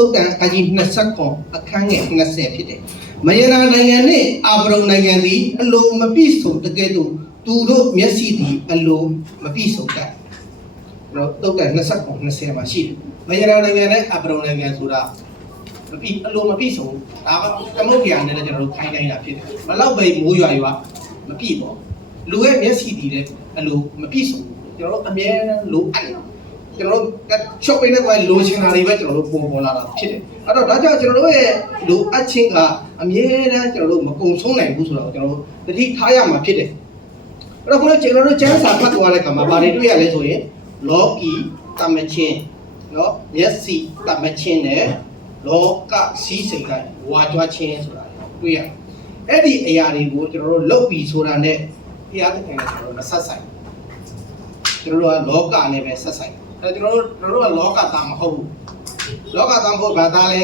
တုတ်တန်အကြီး20ခွန်အခန်းငယ်20ဖြစ်တယ်မယနာနိုင်ငံနှင့်အာဗရုန်နိုင်ငံသည်အလိုမပြည့်စုံတကယ်တော့သူတို့မျက်စိသည်အလိုမပြည့်စုံတတ်တုတ်တန်20ခွန်20မှာရှိတယ်မယနာနိုင်ငံနဲ့အာဗရုန်နိုင်ငံဆိုတာမပြည့်အလိုမပြည့်စုံဒါကသမုတ်ပြာနဲ့လည်းကျွန်တော်တို့ခိုင်းတိုင်းတာဖြစ်တယ်မလောက်ပဲမိုးရွာမပြည့်ပေါ့လူရဲ့မျက်စိသည်လည်းအလိုမပြည့်စုံကျွန်တော်တို့အမြဲလိုအပ်တယ်ကျွန်တော်တို့ shopping နဲ့ပဲလိုချင်တာတွေပဲကျွန်တော်တို့ပေါ်လာတာဖြစ်တယ်အဲ့တော့ဒါကြောင့်ကျွန်တော်တို့ရဲ့လိုအပ်ခြင်းကအမြဲတမ်းကျွန်တော်တို့မကုံဆုံးနိုင်ဘူးဆိုတော့ကျွန်တော်တို့တတိထားရမှာဖြစ်တယ်အဲ့တော့ခုနကကျွန်တော်တို့ကျမ်းစာဖတ်သွားတဲ့အခါမှာဘာတွေတွေ့ရလဲဆိုရင်လောကီတမချင်းနော်မျက်စိတမချင်းနဲ့လောကစီးစိမ်ကဝါကြွားခြင်းဆိုတာတွေ့ရအဲ့ဒီအရာတွေကိုကျွန်တော်တို့လုပ်ပြီးဆိုတာနဲ့ဘုရားသခင်ကကျွန်တော်တို့မဆက်ဆိုင်ကျွန်တော်တို့ကလောကနဲ့ပဲဆက်ဆိုင်အဲကျွန်တော်တို့ကလောကသားမဟုတ်ဘူးလောကသားမဟုတ်ဘာသားလဲ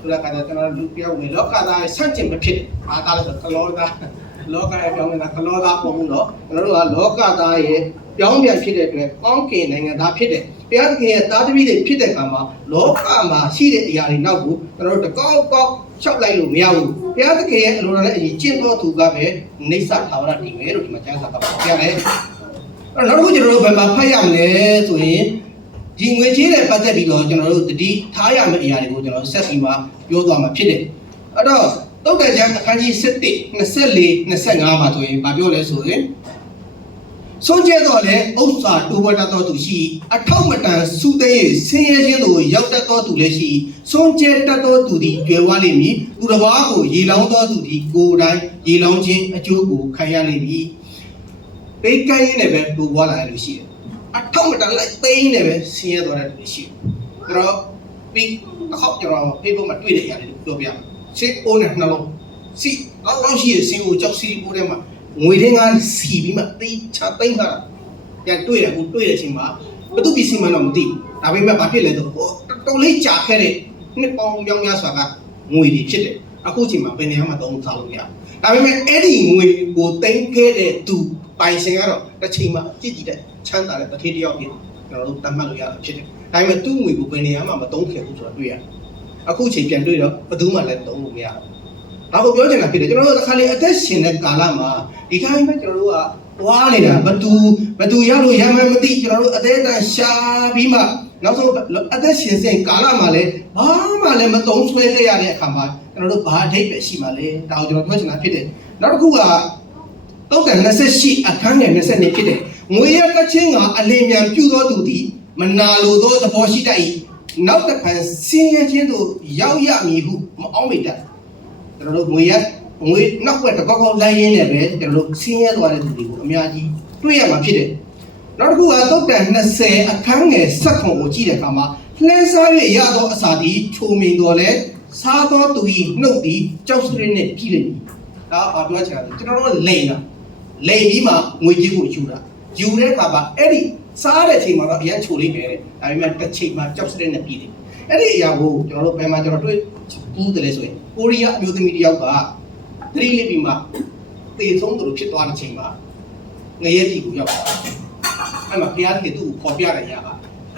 ဆိုတော့ကျွန်တော်လူပြောမယ်လောကသားဆန့်ကျင်မဖြစ်ဘာသားလဲဆိုတော့လောကလောကရဲ့ပြောင်းနေတာလောကပုံမှုတော့ကျွန်တော်တို့ကလောကသားရဲ့ပြောင်းပြန်ဖြစ်တဲ့အတွက်ကောင်းကင်နိုင်ငံသားဖြစ်တဲ့ဘုရားသခင်ရဲ့သားသမီးတွေဖြစ်တဲ့ကံမှာလောကမှာရှိတဲ့အရာတွေနောက်ကိုကျွန်တော်တို့တကောက်ကောက်လျှောက်လိုက်လို့မရဘူးဘုရားသခင်ရဲ့အလိုတော်နဲ့အရင်ကျင့်တော်သူကပဲနေဆထာဝရတည်မယ်လို့ဒီမှာကျမ်းစာကပြောပြတယ်နောက်တစ်ခုကျွန်တော်တို့ဘယ်မှာဖတ်ရမလဲဆိုရင်ဒီငွေကြေးနဲ့ပတ်သက်ပြီးတော့ကျွန်တော်တို့တတိထားရမယ့်အရာတွေကိုကျွန်တော်ဆက်ပြီးမှပြောသွားမှာဖြစ်တယ်အဲ့တော့တုတ်တန်ကျမ်းအခန်းကြီး7 24 25မှာဆိုရင်ဗာပြောလဲဆိုရင်ဆုံးကျဲတော့လေဥစ္စာတိုးပွားတတ်သောသူရှိအထောက်မတန်စုသိမ်းဆင်းရဲခြင်းတို့ရောက်တတ်သောသူလည်းရှိဆုံးကျဲတတ်သောသူသည်ကြွယ်ဝလိမ့်မည်သူတစ်ပါးကိုရေလောင်းသောသူသည်ကိုယ်တိုင်ရေလောင်းခြင်းအကျိုးကိုခံရလိမ့်မည်ပေးကမ်းရင်းနဲ့ပဲတိုးပွားလာလို့ရှိတယ်အထောက်မတန်လိုက်သိမ်းနဲ့ပဲဆင်းရဲသွားတဲ့လူရှိတယ်ဒါတော့ပြီးအခုကျွန်တော် Facebook မှာတွေ့တဲ့အရာတွေပြောပြမယ်စိတ်အိုးနဲ့နှလုံးစိအောက်ရှိတဲ့စိတ်ကိုကြောက်စီပိုးထဲမှာငွေထင်းကားစီပြီးမှသိချသိမ်းတာပြန်တွေ့တယ်ကိုတွေ့တဲ့အချိန်မှာဘယ်သူပစ္စည်းမှတော့မသိဒါပေမဲ့ဘာဖြစ်လဲဆိုတော့တော်လေးကြာခဲ့တဲ့နှစ်ပေါင်းပြောင်းများစွာကငွေတွေဖြစ်တယ်အခုချိန်မှာဘယ်နေရာမှာသုံးစားလို့ရဒါပေမဲ့အဲ့ဒီငွေကိုသိမ်းခဲ့တဲ့သူပိုင်ရှင်ကတော့တစ်ချိန်မှာကြည့်ကြည့်တဲ့ချမ်းသာတဲ့တစ်ထေးတစ်ယောက်ဖြစ်ကျွန်တော်တို့တတ်မှတ်လို့ရတာဖြစ်တယ်ဒါပေမဲ့သူ့ငွေကိုဘယ်နေရာမှာမသုံးခဲ့ဘူးဆိုတာတွေ့ရတယ်အခုချိန်ပြန်တွေ့တော့ဘယ်သူမှလည်းသုံးလို့မရဘူးဒါကိုပြောချင်တာဖြစ်တယ်ကျွန်တော်တို့တစ်ခါလေအသက်ရှင်တဲ့ကာလမှာဒီတိုင်းပဲကျွန်တော်တို့ကွားနေတာဘသူရလို့ရမှန်းမသိကျွန်တော်တို့အသေးအတန်ရှာပြီးမှနောက်ဆုံးအသက်ရှင်စဉ်ကာလမှာလည်းဘာမှလည်းမသုံးဆွဲခဲ့ရတဲ့အခါမှာကျွန်တော်တို့ဘာအဓိပ္ပာယ်ရှိမှလဲဒါကိုကျွန်တော်ပြောချင်တာဖြစ်တယ်နောက်တစ်ခုကတုတ်တန်28အခန်းငယ်22ဖြစ်တယ်ငွေရကချင်းကအလင်းမြန်ပြုသောသူသည်မနာလိုသောသဘောရှိတတ်၏နောက်တစ်ဖန်ဆင်းရဲခြင်းတို့ရောက်ရမည်ဟုမအောက်မေ့တတ်ကျွန်တော်တို့ငွေနောက်ွက်တကောက်ကောက်လိုက်ရင်းနဲ့ပဲကျွန်တော်တို့ဆင်းရဲသွားတဲ့သူတွေကိုအများကြီးတွေ့ရမှာဖြစ်တယ်နောက်တစ်ခုကတုတ်တန်20အခန်းငယ်7ခုကိုကြည့်တဲ့အခါမှာလှမ်းစား၍ရသောအစာသည်ချုံမိန်တော်လဲစားသောသူ၏နှုတ်သည်ကြောက်စရင်းနဲ့ပြည်လိမ့်မည်ဒါဘာပြောချင်လဲကျွန်တော်တို့လိန်ပြီးမှငွေကြေးကိုယူတဲ့အခါမှာအဲ့ဒီစားတဲ့အချိန်မှာတော့အရင်ချိုလေးပဲဒါပေမဲ့တစ်ချိန်မှာကြောက်စရင်းနဲ့ပြည်တယ်အဲ့ဒီအရာကိုကျွန်တော်တို့ဘယ်မှာကျွန်တော်တွေ့ဘူးတယ်လဲဆိုရင်ကိုရီးယားအမျိုးသမီးတစ်ယောက်ကသတိလေးပြီးမှသေဆုံးသူဖြစ်သွားတဲ့ချိန်မှာငရဲပြည်ကိုရောက်သွားအဲ့မှာဘုရားခင်သူ့ကိုခေါ်ပြတဲ့အရာက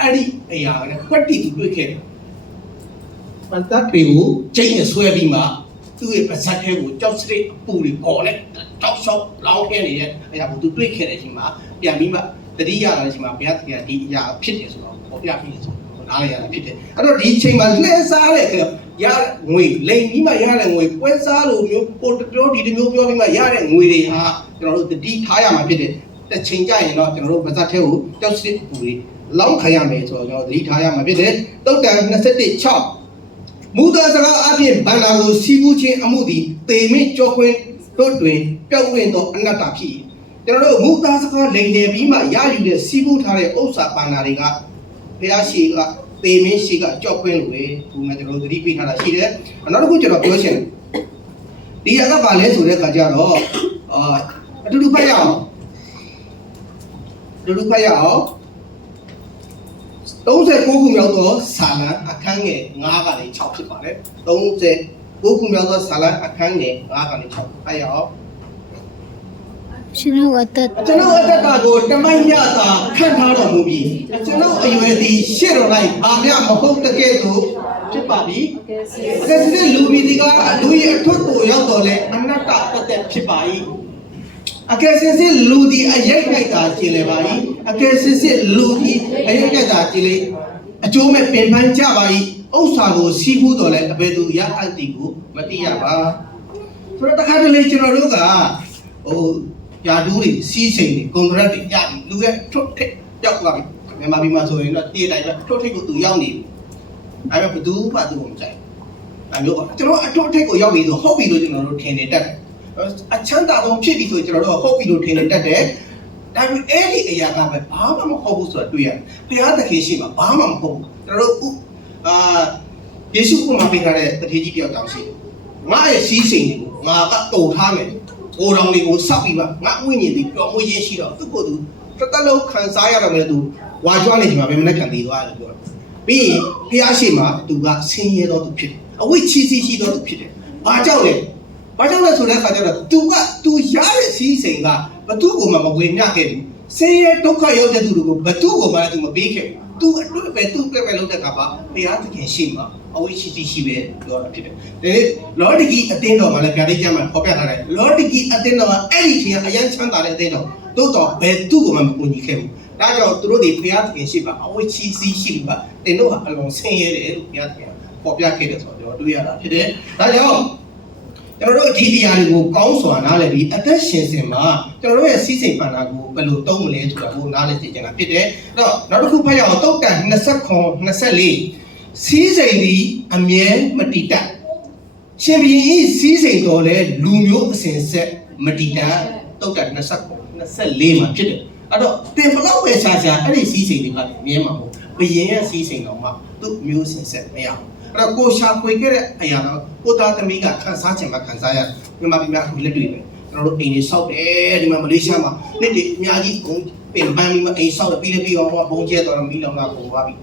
အဲ့ဒီအရာကလည်းခွက်တီသူတွေ့ခဲ့တယ်မန်တပ်တွေကိုချိန်နဲ့ဆွဲပြီးမှသူ့ရဲ့ပါဇက်ထဲကိုကြောက်စရိတ်အပူတွေပေါ်နဲ့တောက်လျှောက်လောင်းခဲနေတဲ့အရာကိုသူတွေ့ခဲ့တဲ့အချိန်မှာပြန်ပြီးမှတတိယလာတဲ့အချိန်မှာဘုရားသခင်ကဒီအရာဖြစ်တယ်ဆိုတော့ပေါ်ပြပြီးဆိုတော့နားလည်ရတာဖြစ်တယ်အဲ့တော့ဒီအချိန်မှာလှည့်စားတဲ့ရငွေလိမ်ပြီးမှရတဲ့ငွေပွဲစားလိုမျိုးကိုပြောဒီလိုမျိုးပြောပြီးမှရတဲ့ငွေတွေဟာကျွန်တော်တို့တတိထားရမှာဖြစ်တယ်တစ်ချိန်ကြရင်တော့ကျွန်တော်တို့ပါဇက်ထဲကိုကြောက်စရိတ်အပူတွေလောင်းခံရမယ်ဆိုတော့ကျွန်တော်တတိထားရမှာဖြစ်တယ်တုတ်တန်21:6မူသားစကားအပြင်ဗန္နာကိုစီးပူးခြင်းအမှုသည်တေမင်းကြောခွင်းတို့တွင်ပျောက်ဝင်သောအနတ္တဖြစ်ကျွန်တော်တို့မူသားစကားလိမ်တယ်ပြီးမှရယူတဲ့စီးပူးထားတဲ့ဥစ္စာပန္နာတွေကဘုရားရှိကတေမင်းရှိကကြောက်ခွင်းလို့ပဲဒီမှာကျွန်တော်တို့သတိပေးထားတာရှိတယ်နောက်တစ်ခုကျွန်တော်ပြောချင်တယ်ဒီရကပါလဲဆိုတဲ့အခါကျတော့အတူတူဖတ်ရအောင်39ခုမြောက်သောဇာလံအခန်းငယ်9ကနေ6ဖြစ်ပါတယ်39ခုမြောက်သောဇာလံအခန်းငယ်9ကနေ6အဲ့ရောကျွန်တော်အသက်ကိုတမိုင်းမြတာခံထားတော်မူပြီးကျွန်တော်အရွယ်သည်ရှေ့တော်၌အာမြမဟုတ်တကယ်သို့ဖြစ်ပ ပါပြီအကယ်စင်လူမီဒီကလူရဲ့အထွတ်ကိုရောက်တော့လေအနတ္တတသက်ဖြစ်ပါ၏အကယ်စင်လူဒီအရိပ်လိုက်တာကျင်လေပါ၏အကယ်စင်လူဒီအရိပ်လိုက်တာကျင်လေအကျိုးမဲ့ပင်ပန်းကြပါ၏ဥစ္စာကိုစီးပူးတော့လေအဘယ်သူရအပ်တီကိုမသိရပါဆိုတော့တခါတလေကျွန်တော်တို့ကယာဒူးတွေစီးစိမ်တွေကွန်ထရက်တွေရပြီလူရဲ့ထွတ်ထက်ရောက်သွားပြီမြန်မာပြည်မှာဆိုရင်တော့တည်တိုင်းပဲထွတ်ထက်ကိုသူရောက်နေပြီဒါပေမဲ့ဘသူမှသူ့ကိုမကြိုက်ဘူးအဲမျိုးပေါ့ကျွန်တော်အထွတ်ထက်ကိုရောက်ပြီဆိုဟုတ်ပြီလို့ကျွန်တော်တို့ထင်နေတတ်တယ်အချမ်းသာဆုံးဖြစ်ပြီဆိုရင်ကျွန်တော်တို့ဟုတ်ပြီလို့ထင်နေတတ်တယ်ဒါပေမဲ့အဲ့ဒီအရာကပဲဘာမှမဟုတ်ဘူးဆိုတာတွေ့ရတယ်ဘုရားသခင်ရှိမှဘာမှမဟုတ်ဘူးကျွန်တော်တို့ယေရှုကိုမှပေးထားတဲ့တထေးကြီးတယောက်တောင်ရှိတယ်ငါရဲ့စီးစိမ်တွေကိုငါကတုံထားမယ်ကိုယ်တော်တွေကိုစောက်ပြီးပါငါဝိညာဉ်တွေပျော်မွေ့ခြင်းရှိတော့သူ့ကိုယ်သူတစ်သက်လုံးခံစားရတော့မယ်သူဝါကြွားနေချိန်မှာပဲမနေ့ကတည်သွားတယ်ပြောတော့ပြီးရင်ဖျားရှိမှသူကဆင်းရဲတော့သူဖြစ်တယ်အဝိချီစီရှိတော့သူဖြစ်တယ်ဘာကြောင့်လဲဆိုတဲ့အခါကျတော့သူရတဲ့စီးစိမ်ကဘသူ့ကိုမှမဝေမျှခဲ့ဘူးဆင်းရဲဒုက္ခရောက်တဲ့သူတွေကိုဘသူ့ကိုမှလည်းသူမပေးခဲ့ဘူးသူအတွက်ပဲသူ့အတွက်ပဲလုပ်တဲ့အခါမှာဘုရားသခင်ရှိမှအဝိချီစီရှိပဲပြောတာဖြစ်တယ်ဒီလော်ဒဂီအတင်းတော်မှာလည်းဗျာဒိတ်ကျမ်းမှာဖော်ပြထားတယ်လော်ဒဂီအတင်းတော်ကအဲ့ဒီချိန်ကအရန်ချမ်းသာတဲ့အတင်းတော်သို့တော့ဘယ်သူ့ကိုမှမကူညီခဲ့ဘူးဒါကြောင့်သူတို့တွေဘုရားသခင်ရှိမှအဝိချီစီရှိမှတင်းတို့ကအလုံးဆင်းရဲတယ်လို့ဘုရားသခင်ဖော်ပြခဲ့တယ်ဆိုတော့တွေ့ရတာဖြစ်တယ်ဒါကြောင့်ကျွန်တော်တို့ဒီအရာတွေကိုကောင်းစွာနားလည်ပြီးအသက်ရှင်စင်မှာကျွန်တော်တို့ရဲ့စီးစိမ်ပန္နာကိုဘယ်လိုသုံးမလဲဆိုတာကိုနားလည်သိချင်တာဖြစ်တယ်။အဲ့တော့နောက်တစ်ခုဖတ်ရအောင်တုတ်တန်29-24စီးစိမ်ဒီအမြဲမတည်တတ်ရှင်ဘုရင်ဤစီးစိမ်တော်လဲလူမျိုးအစဉ်ဆက်မတည်တတ်တုတ်တန်29-24မှာဖြစ်တယ်။အဲ့တော့တင်ဘလောက်ပဲရှာအဲ့ဒီစီးစိမ်တွေကအမြဲမှာမဟုတ်ဘုရင်ရဲ့စီးစိမ်တော်မှာသူ့မျိုးအစဉ်ဆက်မရဘူး။အဲ့တော့ကိုရှာဖွေခဲ့တဲ့အရာတော့ကိုသားသမီးကခန်းစားခြင်းမှာခန်းစားရမြန်မာပြည်မှာအခုလက်တွေ့ပဲကျွန်တော်တို့အိမ်တွေဆောက်တယ်ဒီမှာမလေးရှားမှာလက်တွေအများကြီးကုန်ပင်ပန်းပြီးမှအိမ်ဆောက်တယ်ပြီးတော့ဘုံကျဲတော့မီးလောင်တာကုန်သွားပြီ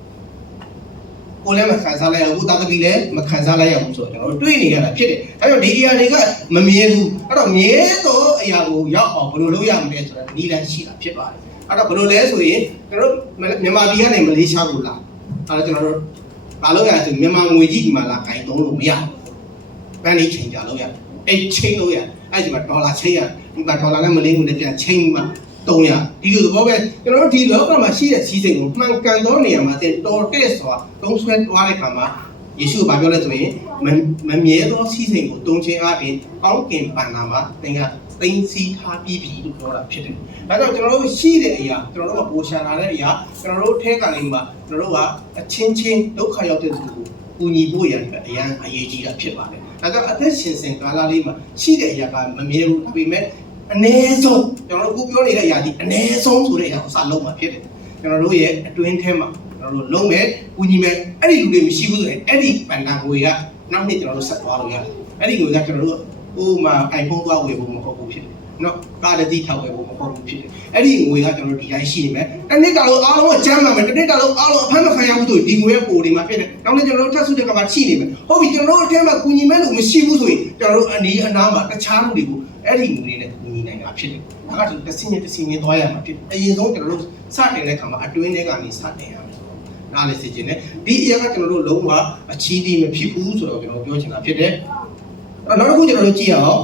ကိုလည်းမခန်းစားလိုက်ရဘူးသားသမီးလည်းမခန်းစားလိုက်ရဘူးဆိုတော့ကျွန်တော်တို့တွေးနေရတာဖြစ်တယ်အဲ့တော့ဒီအရာတွေကမမြဲဘူးအဲ့တော့မြဲသောအရာကိုရောက်အောင်ဘယ်လိုလုပ်ရမလဲဆိုတာနည်းလမ်းရှိတာဖြစ်ပါတယ်အဲ့တော့ဘယ်လိုလဲဆိုရင်ကျွန်တော်တို့မြန်မာပြည်ကနေမလေးရှားကိုလာအဲ့တော့ကျွန်တော်တို့ဘာလို့ရလဲဆိုမြန်မာငွေကြီးဒီမှာလာဂိုင်သုံးလို့မရဘူး။ဘန်းလေးချိန်ကြလို့ရ။အဲ့ချိန်လို့ရ။အဲ့ဒီမှာဒေါ်လာချိန်ရ။ဒီမှာဒေါ်လာနဲ့မလေးငွေနဲ့ပြန်ချိန်မှ300ဒီလိုသဘောပဲကျွန်တော်တို့ဒီလောကမှာရှိတဲ့စီးစိမ်ကိုမှန်ကန်သောနေရာမှာတင်တော်တဲ့ဆိုတာသုံးဆွဲသွားတဲ့အခါမှာယေရှုကပြောလဲဆိုရင်မမြဲသောစီးစိမ်ကိုတုံးချင်းအားဖြင့်ကောင်းကင်ပန္နာမှာသင်ကသိမ်းစီးထားပြီးပြီလို့ပြောတာဖြစ်တယ်။ဒါကြောင့်ကျွန်တော်တို့ရှိတဲ့အရာကျွန်တော်တို့ကပိုရှာလာတဲ့အရာကျွန်တော်တို့ထဲကနေမှာကျွန်တော်တို့ကအချင်းချင်းဒုက္ခရောက်တဲ့သူကိုကူညီဖို့ရတယ်အရန်အရေးကြီးတာဖြစ်ပါတယ်။ဒါကြောင့်အသက်ရှင်စဉ်ကာလလေးမှာရှိတဲ့အရာကမမြဲဘူးဒါပေမဲ့အ ਨੇ ဆုံးကျွန်တော်တို့ပြောနေတဲ့အရာဒီအ ਨੇ ဆုံးဆိုတဲ့အရာကိုစလုံးမှာဖြစ်တယ်။ကျွန်တော်တို့ရဲ့အတွင်းထဲမှာကျွန်တော်တို့လုံးမဲ့ကူညီမဲ့အဲ့ဒီလူတွေမရှိဘူးဆိုရင်အဲ့ဒီပန္နာငွေကနောက်နှစ်ကျွန်တော်တို့ဆက်သွားလို့ရတယ်။အဲ့ဒီငွေကကျွန်တော်တို့ဥမာ iPhone သွားဝယ်ဖို့မဟုတ်ဘူးဖြစ်တယ်။နော်ကားတစ်စီးထောက်ဝယ်ဖို့မဟုတ်ဘူးဖြစ်တယ်။အဲ့ဒီငွေကကျွန်တော်တို့ဒီတိုင်းရှိနေမယ်။တစ်နှစ်တာလုံးအားလုံးအကျမ်းမှာမယ်တစ်နှစ်တာလုံးအားလုံးအဖမ်းမခံရဘူးဆိုရင်ဒီငွေရဲ့ပိုတွေမှာဖြစ်တယ်။နောက်နေ့ကျွန်တော်တို့ထပ်ဆုတဲ့ကမှာရှိနေမယ်။ဟုတ်ပြီကျွန်တော်တို့အထက်မှာကူညီမဲ့လို့မရှိဘူးဆိုရင်ကျွန်တော်တို့အနီးအနားမှာတခြားလူတွေကိုအဲ့ဒီငွေတွေနဲ့ကူညီနိုင်တာဖြစ်တယ်။ဒါကတစ်စင်းချင်းသွားရမှာဖြစ်တယ်။အရင်ဆုံးကျွန်တော်တို့စတင်တဲ့အခါမှာအတွင်းထဲကနေစတင်ရမယ်။နားလည်းသိချင်တယ်။ဒီအရာကကျွန်တော်တို့လုံးဝအချီးတီးမဖြစ်ဘူးဆိုတော့ကျွန်တော်ပြောချင်တာဖြစ်တယ်။နောက်တစ်ခုကျွန်တော်တို့ကြည့်အောင်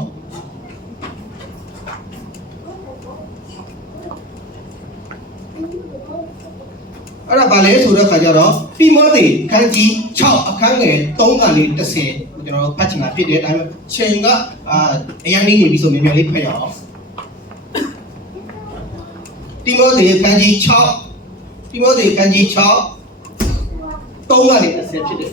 အဲ့ဒါဗာလဲဆိုတဲ့ခါကျတော့တိမောသေခန်းကြီး6အခန်းငယ်3ကနေ10ကျွန်တော်ဖတ်ချင်တာဖြစ်တယ်ဒါပေမဲ့ချိန်ကအရင်နေပြီဆိုမြန်မြန်လေးဖတ်ရအောင်တိမောသေခန်းကြီး6တိမောသေခန်းကြီး6 3ကနေ10ဖြစ်တယ်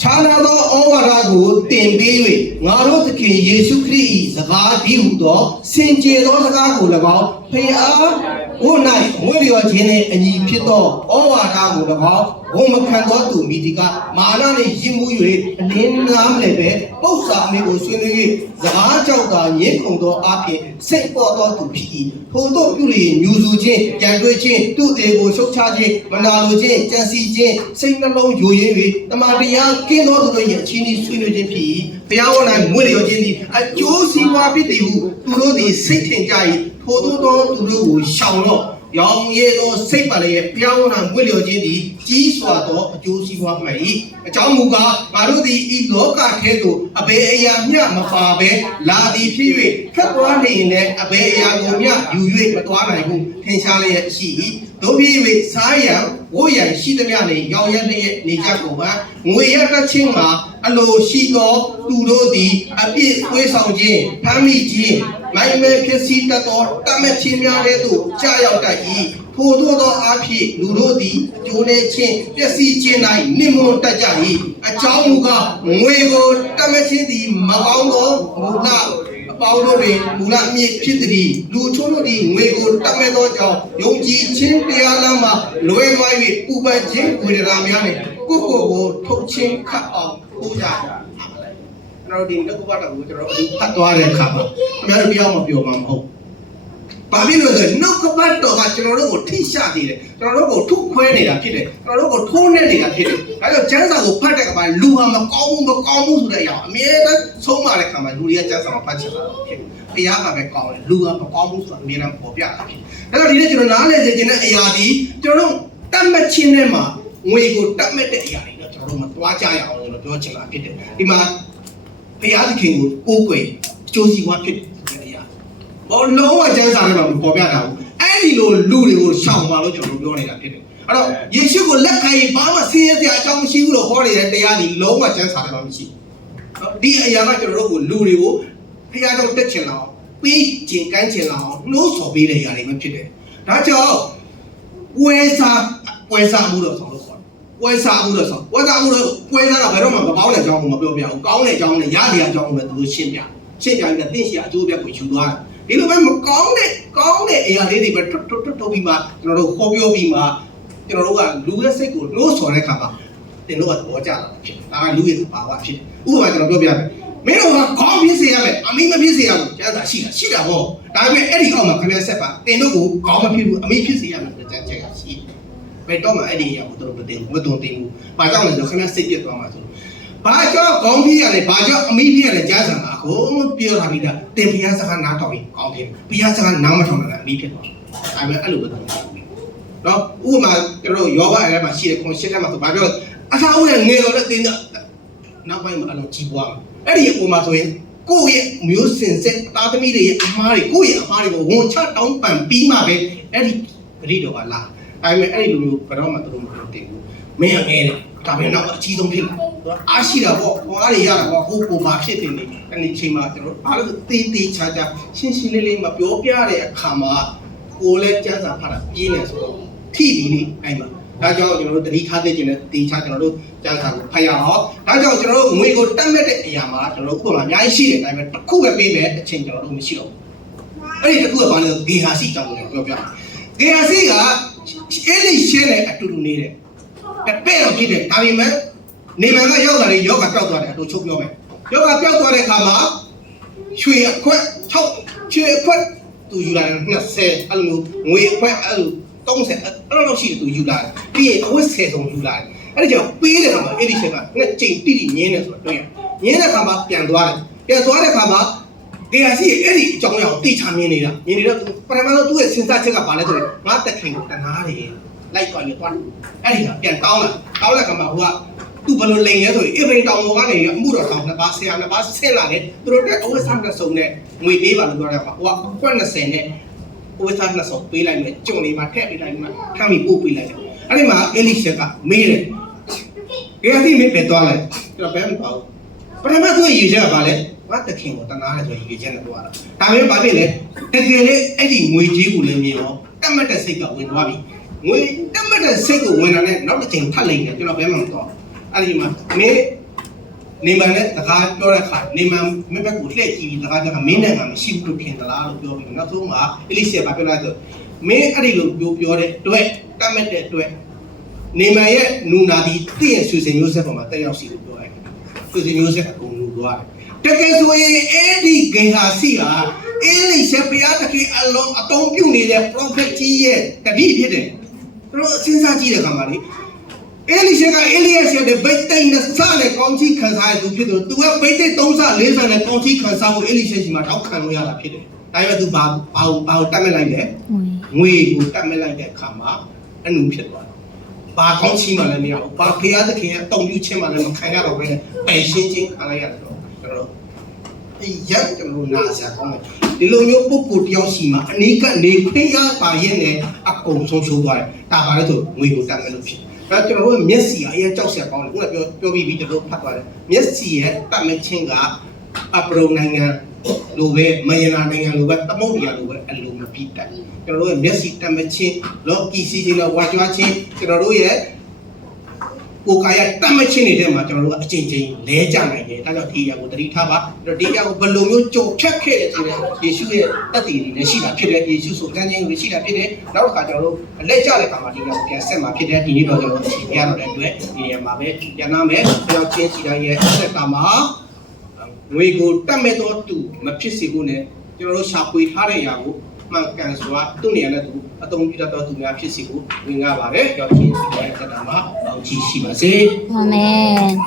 ခြားနာသောဩဝါဒကိုတင်ပေး၍ငါတို့သခင်ယေရှုခရစ်၏စကားဒီဟုသောစင်ကြယ်သောစကားကို၎င်းဖခင်အားကို၌ဝိရိယခြင်းနှင့်အညီဖြစ်သောဩဝါဒကို၎င်း ဘုံမခံတော်သူမိဒီကမာနနဲ့ရင်မှု၍အလင်းနားလည်းပဲပု္ပ္ပာအမိကိုဆွေးနွေး၍စကားကြောက်တာရင်းခုန်သောအဖြစ်စိတ်ပေါ်တော်သူဖြစ်၏ထို့သောပြုလျင်ညူစုခြင်းကြံတွေ့ခြင်းသူ့သေးကိုရှုတ်ချခြင်းမနာလိုခြင်းကြံစီခြင်းစိတ်နှလုံးယိုယွင်း၍တမန်တရားကင်းသောသူတို့ရဲ့အချင်းကြီးဆွေးနွေးခြင်းဖြစ်၏ဘုရားဝန်၌မွေ့လျော်ခြင်းသည်အကျိုးစီးပွားဖြစ်သည်ဟုသူတို့သည်စိတ်ထင်ကြ၏ထို့သောသူတို့ကိုရှောင်တော့ရောင်ရည်သောစိတ်ပါလေဘုရားဝန်၌မွေ့လျော်ခြင်းသည်ကြီးစွာသောအကျိုးစီးပွားမှန်၏အကြောင်းမူကားငါတို့သည်ဤလောကထဲသို့အဘယ်အရာမျှမပါဘဲလာသည်ဖြစ်၍ဖက်သွားနေရင်လည်းအဘယ်အရာကိုမျှယူ၍မသွားနိုင်ဘူးထင်ရှားလျက်ရှိ၏တို့ဖြစ်၍စားရန်ဝိုးရန်ရှိသမျှနှင့်ရောင်ရလျက်နေကြကုန်ပါငွေရတတ်ခြင်းမှာအလိုရှိသောသူတို့သည်အပြည့်သွေးဆောင်ခြင်းဖမ်းမိခြင်းမိုင်းမဲဖြစ်စီတတ်သောတတ်မဲ့ခြင်းများတဲ့သို့ကြာရောက်တတ်၏ထို့သောအားဖြင့်လူတို့သည်ကျိုးနေခြင်းပျက်စီးခြင်း၌နှိမ့်မွန်တတ်ကြ၏အကြောင်းမူကားငွေကိုတတ်မဲ့ခြင်းသည်မကောင်းသောမူလအပေါင်းတို့တွင်မူလအမြင့်ဖြစ်သည်လူချို့တို့သည်ငွေကိုတတ်မဲ့သောကြောင့်ယုံကြည်ခြင်းတရားလမ်းမှာလွဲသွား၍ပူပန်ခြင်းဝေဒနာများနှင့်ကိုထုတ်ချင်းခတ်အောင်ပို့ကြကျွန်တော်ဒီနှုတ်ကပတ်တော်ကိုကျွန်တော်အတူဖတ်သွားတဲ့အခါမှာအများကြီးပြောမှပြောမှာမဟုတ်ဘာဖြစ်လို့လဲနှုတ်ကပတ်တော်ကကျွန်တော်တို့ကိုထိရှာနေတယ်ကျွန်တော်တို့ကိုထုခွဲနေတာဖြစ်တယ်ကျွန်တော်တို့ကိုထိုးနှက်နေတာဖြစ်တယ်ဒါကြောင့်ကျမ်းစာကိုဖတ်တဲ့အခါမှာလူဟာမကောင်းဘူးဆိုတဲ့အရာအမြဲတမ်းဆုံးမတဲ့အခါမှာလူတွေကကျမ်းစာကိုဖတ်ချင်တာဖြစ်တယ်ဘုရားကပဲကောင်းတယ်လူကမကောင်းဘူးဆိုတာအမြဲတမ်းပေါ်ပြတာဖြစ်တယ်ဒါကြောင့်ဒီနေ့ကျွန်တော်နားလည်စေချင်တဲ့အရာဒီကျွန်တော်တို့တတ်မှတ်ခြင်းနဲ့မှာငွေကိုတတ်မှတ်တဲ့အရာတွေတော့ကျွန်တော်တို့မတွားကြရအောင်လို့ပြောချင်တာဖြစ်တယ်ဒီမှာဘုရားသခင်ကိုကိုးကွယ်အကျိုးစီးပွားဖြစ်တဲ့အရာဘောလုံးဝကျမ်းစာထဲမှာပေါ်ပြတာဘူးအဲ့ဒီလိုလူတွေကိုရှောင်ပါလို့ကျွန်တော်တို့ပြောနေတာဖြစ်တယ်အဲ့တော့ယေရှုကိုလက်ခံရင်ဘာမှဆင်းရဲစရာအကြောင်းမရှိဘူးလို့ဟောနေတဲ့တရားဒီလုံးဝကျမ်းစာထဲမှာမရှိဘူးဒီအရာကကျွန်တော်တို့ကိုလူတွေကိုဘုရားကြောင့်တက်ချင်လာအောင်ပေးကျင်ကမ်းချင်လာအောင်နှိုးဆော်ပေးတဲ့အရာတွေပဲဖြစ်တယ်ဒါကြောင့်ဝဲစားမှုလို့ဆိုလို့ခေါ်တယ်ဝဲစားမှုလို့ပွဲစားကဘယ်တော့မှမကောင်းတဲ့အကြောင်းကိုမပြောပြဘူးကောင်းတဲ့အကြောင်းနဲ့ရစရာအကြောင်းကိုပဲသူတို့ရှင်းပြပြီးတော့သင်ရှိအကျိုးအပြတ်ကိုယူသွားတယ်ဒီလိုပဲမကောင်းတဲ့အရာလေးတွေပဲထုတ်ပြီးမှကျွန်တော်တို့ခေါ်ပြောပြီးမှကျွန်တော်တို့ကလူရဲ့စိတ်ကိုနှိုးဆော်တဲ့အခါမှာတင်တို့ကသဘောကျလာဖြစ်ဒါကလူရဲ့သဘာဝဖြစ်ဥပမာကျွန်တော်ပြောပြမယ်မင်းတို့ကခေါင်းပြည့်စေရမယ်အမိမပြည့်စေရဘူးကျန်တာရှိတာဟောဒါပေမဲ့အဲ့ဒီအောက်မှာခင်ဗျားဆက်ပါတင်တို့ကိုခေါင်းမဖြစ်ဘူးအမိဖြစ်စေရမယ်ဆိုတဲ့ချက်ကရှိဘယ်တော့မှအဲ့ဒီအရာကိုတို့မတင်ဘူးဘာကြောင့်လဲဆိုတော့ခင်ဗျားစိတ်ပြတ်သွားမှာဆိုဘာကြောင့်ခေါင်းပြည့်ရတယ်ဘာကြောင့်အမိပြည့်ရတယ်ကြားစံမှာအကုန်ပြောထားပြီးသားတင်ဘုရားစကားနားထောင်ရင်ခေါင်းပြည့်ဘုရားစကားနားမထောင်တာအမိဖြစ်သွားဒါပေမဲ့အဲ့လိုပဲနော်ဥပမာကျွန်တော်ယောဂအဲ့မှာရှိတဲ့ခွန်ရှင်းထဲမှာဆိုဘာပြောအသာဦးရဲ့ငယ်တော်တဲ့တင်တော့နောက်ပိုင်းမှာအလုံးကြီးပွားအဲ့ဒီအပေါ်မှာဆိုရင်ကိုယ့်ရဲ့မျိုးစင်ဆက်သားသမီးတွေရဲ့အမားတွေကိုယ့်ရဲ့အမားတွေကိုဝန်ချတောင်းပန်ပြီးမှပဲအဲ့ဒီဂရိတော်ကလာဒါပေမဲ့အဲ့ဒီလိုမျိုးဘယ်တော့မှသူတို့မလုပ်တင်ဘူးမင်းကငယ်တယ်ဒါပေမဲ့တော့အကြီးဆုံးဖြစ်လာအားရှိတာပေါ့ဟောအားတွေရတာပေါ့ဟိုပုံမှာဖြစ်နေတယ်အဲ့ဒီချိန်မှာကျွန်တော်အားလုံးတေးချာရှင်းလေးမပြောပြတဲ့အခါမှာကိုယ်လည်းကျန်းစာဖတ်တာပြင်းနေဆိုတော့ထိပြီးနေအဲ့မှာဒါကြောင့်ကျွန်တော်တို့တတိထားသိကျင်တဲ့တေချာကျွန်တော်တို့ကျန်းစာကိုဖတ်ရအောင်ဒါကြောင့်ကျွန်တော်တို့ငွေကိုတတ်မဲ့တဲ့အရာမှာကျွန်တော်တို့ဥပမာအများကြီးရှိတယ်ဒါပေမဲ့တစ်ခုပဲပေးမယ်အချိန်ကျွန်တော်တို့မရှိတော့ဘူးအဲ့ဒီတစ်ခုကဘာလဲဂေဟာစီတောင်းတယ်ပြောပြဂေဟာစီကအဲ့ဒီရှင်းတဲ့အတူတူနေတယ်ပဲ့တော့ဖြစ်တယ်ဒါပေမဲ့နေမန်ကရောက်လာတယ်ယောဂပျောက်သွားတယ်အတူချုပ်ပြောမယ်ယောဂပျောက်သွားတဲ့အခါမှာရွှေအခွက်ရွှေအခွက်သူယူလာတယ်20အဲ့လိုငွေအခွက်အဲ့လို30အဲ့လိုရှိတယ်သူယူလာတယ်ပြီးရင်အဝတ်10ဆုံးယူလာတယ်အဲ့ဒီကြောင့်ပေးတဲ့အခါမှာအဲ့ဒီချက်ကနဲ့ချိန်တိတိငင်းနေဆိုတော့တွေ့ရငင်းတဲ့အခါမှာပြန်သွားတဲ့အခါမှာကေယာစီအဲ့ဒီအကြောင်းအရာကိုတိချမြင်နေတာပထမဆုံးသူ့ရဲ့စဉ်းစားချက်ကဘာလဲဆိုတော့ငါတက်ခင်ကိုတနာတယ်လိုက်သွားရင်သွားအဲ့ဒီကပြန်တောင်းတဲ့အခါမှာဟိုကသူ့ဘလို့လိန်လဲဆိုရင်အေဗရိန်တောင်ပေါ်ကနေအမှုတော်ဆောင်နှစ်ပါးဆရာနှစ်ပါးဆင်းလာတယ်သူတို့တဲ့အဝတ်စားနှစ်စုံနဲ့ငွေပေးပါလို့ပြောတဲ့အခါဟိုကခွက်20နဲ့အဝတ်စားနှစ်စုံပေးလိုက်မယ်ကြုံလေးမှာထည့်ပေးလိုက်မှာထမ်းပြီးပို့ပေးလိုက်တယ်အဲ့ဒီမှာအေလိရှက်ကမေးတယ်ကေယာစီမေးပဲသွားလိုက်ကျွန်တော်ဘယ်မှာပေါ့ပထမသူ့ရေချက်ကဘာလဲငါတခင်ကိုတနာတယ်ဆိုရင်ရေချက်နဲ့သွားတာဒါပေမဲ့ဘာဖြစ်လဲတကယ်လေအဲ့ဒီငွေကြီးကိုလည်းမြင်တော့တတ်မှတ်တဲ့စိတ်ကဝင်သွားပြီငွေတတ်မှတ်တဲ့စိတ်ကိုဝင်လာတဲ့နောက်တစ်ချိန်ထပ်လိုက်တယ်ကျွန်တော်ဘယ်မှာမတော်အဲ့ဒီမှာမင်းနေမန်နဲ့တကားပြောတဲ့အခါနေမန်မင်းဘက်ကိုလှည့်ကြည့်ပြီးတကားကမင်းနဲ့မှမရှိဘူးလို့ထင်သလားလို့ပြောပြီးနောက်ဆုံးမှာအလိရှေဘာပြောလိုက်ဆိုမင်းအဲ့ဒီလိုပြောတဲ့အတွက်တတ်မှတ်တဲ့အတွက် နေမရဲ့နူနာဒီတည့်ရဲ့ဆွေစဉ်မျိုးဆက်ပေါ်မှာတက်ရောက်စီလို့ပြောရတယ်ဆွေစဉ်မျိုးဆက်အကုန်လုံးပြောရတယ်တကယ်ဆိုရင်အဲ့ဒီဂေဟာစီဟာအေလိရှေဘုရားတခင်အလုံးအတုံးပြုနေတဲ့ prophet ကြီးရဲ့တတိဖြစ်တယ်တို့စဉ်းစားကြည့်တဲ့အခါမှာလေအေလိရှေကအေလိယရှေတဲ့ဗိတ်တိန်နဲ့စတဲ့ကောင်းချီးခံစားရသူဖြစ်တယ်သူကဗိတ်တိန်3ဆ4ဆနဲ့ကောင်းချီးခံစားဖို့အေလိရှေကြီးမှာတောက်ခံလို့ရတာဖြစ်တယ်ဒါပေမဲ့သူဘာတတ်မဲ့လိုက်တယ်ငွေကိုတတ်မဲ့လိုက်တဲ့အခါမှာအနုဖြစ်သွားတယ်ဘာကောင်းချီးမှလည်းမရဘူးဘာဘုရားသခင်ရဲ့တုံ့ပြုခြင်းမှလည်းမခံရတော့ဘဲပယ်ရှင်းခြင်းခံလိုက်ရတယ်တော့ကျွန်တော်ဒီရက်ကျွန်တော်နားစားကောင်းတယ်ဒီလိုမျိုးပုဂ္ဂိုလ်တယောက်စီမှာအနိကနေခွင့်ရပါရဲ့နဲ့အကုန်ဆုံးရှုံးသွားတယ်ဒါပါလေဆိုငွေကိုတတ်မဲ့လို့ဖြစ်ဒါကျွန်တော်တို့မျက်စိအရင်ကြောက်စရာကောင်းတယ်ခုနကပြောပြီးကျွန်တော်ဖတ်သွားတယ်မျက်စိရဲ့တတ်မဲ့ခြင်းကအပရုံနိုင်ငံလိုပဲမယနာနိုင်ငံလိုပဲသမုဒ္ဒရာလိုပဲအလိုမပြီးတတ်ကျွန်တော်တို့ရဲ့မျက်စိတတ်မဲ့ခြင်းလောကီစီစီလောဝါကြွားခြင်းကျွန်တော်တို့ရဲ့ကိုယ်ကာယတတ်မဲ့ခြင်းတွေထဲမှာကျွန်တော်တို့ကအချိန်ချင်းလဲကြနိုင်တယ်ဒါကြောင့်ဒီအရာကိုတတိထားပါဒီအရာကိုဘယ်လိုမျိုးကြုံဖြတ်ခဲ့တယ်ဆိုတဲ့ယေရှုရဲ့တတ်တည်တွေလည်းရှိတာဖြစ်တယ်ယေရှုဆိုတန်းခြင်းတွေရှိတာဖြစ်တယ်နောက်တစ်ခါကျွန်တော်တို့အလက်ကျတဲ့အခါမှာဒီအရာကိုပြန်ဆက်မှာဖြစ်တယ်ဒီနေ့တော့ကျွန်တော်တို့အချိန်ရတော့တဲ့အတွက်ဒီနေရာမှာပဲပြန်နာမယ်ပြောင်းချင်းစီတိုင်းရဲ့အဆက်ကမှာငွေကိုတတ်မဲ့တော့သူမဖြစ်စေဖို့နဲ့ကျွန်တော်တို့ရှာဖွေထားတဲ့အရာကိုမှန်ကန်စွာသူ့နေရာနဲ့သူအသုံးပြုတတ်တော့သူများဖြစ်စီဖို့ဝင်ကားပါတယ်ပြောင်းချင်းစီတိုင်းအဆက်ကမှာအောင်ချီရှိပါစေအာမင်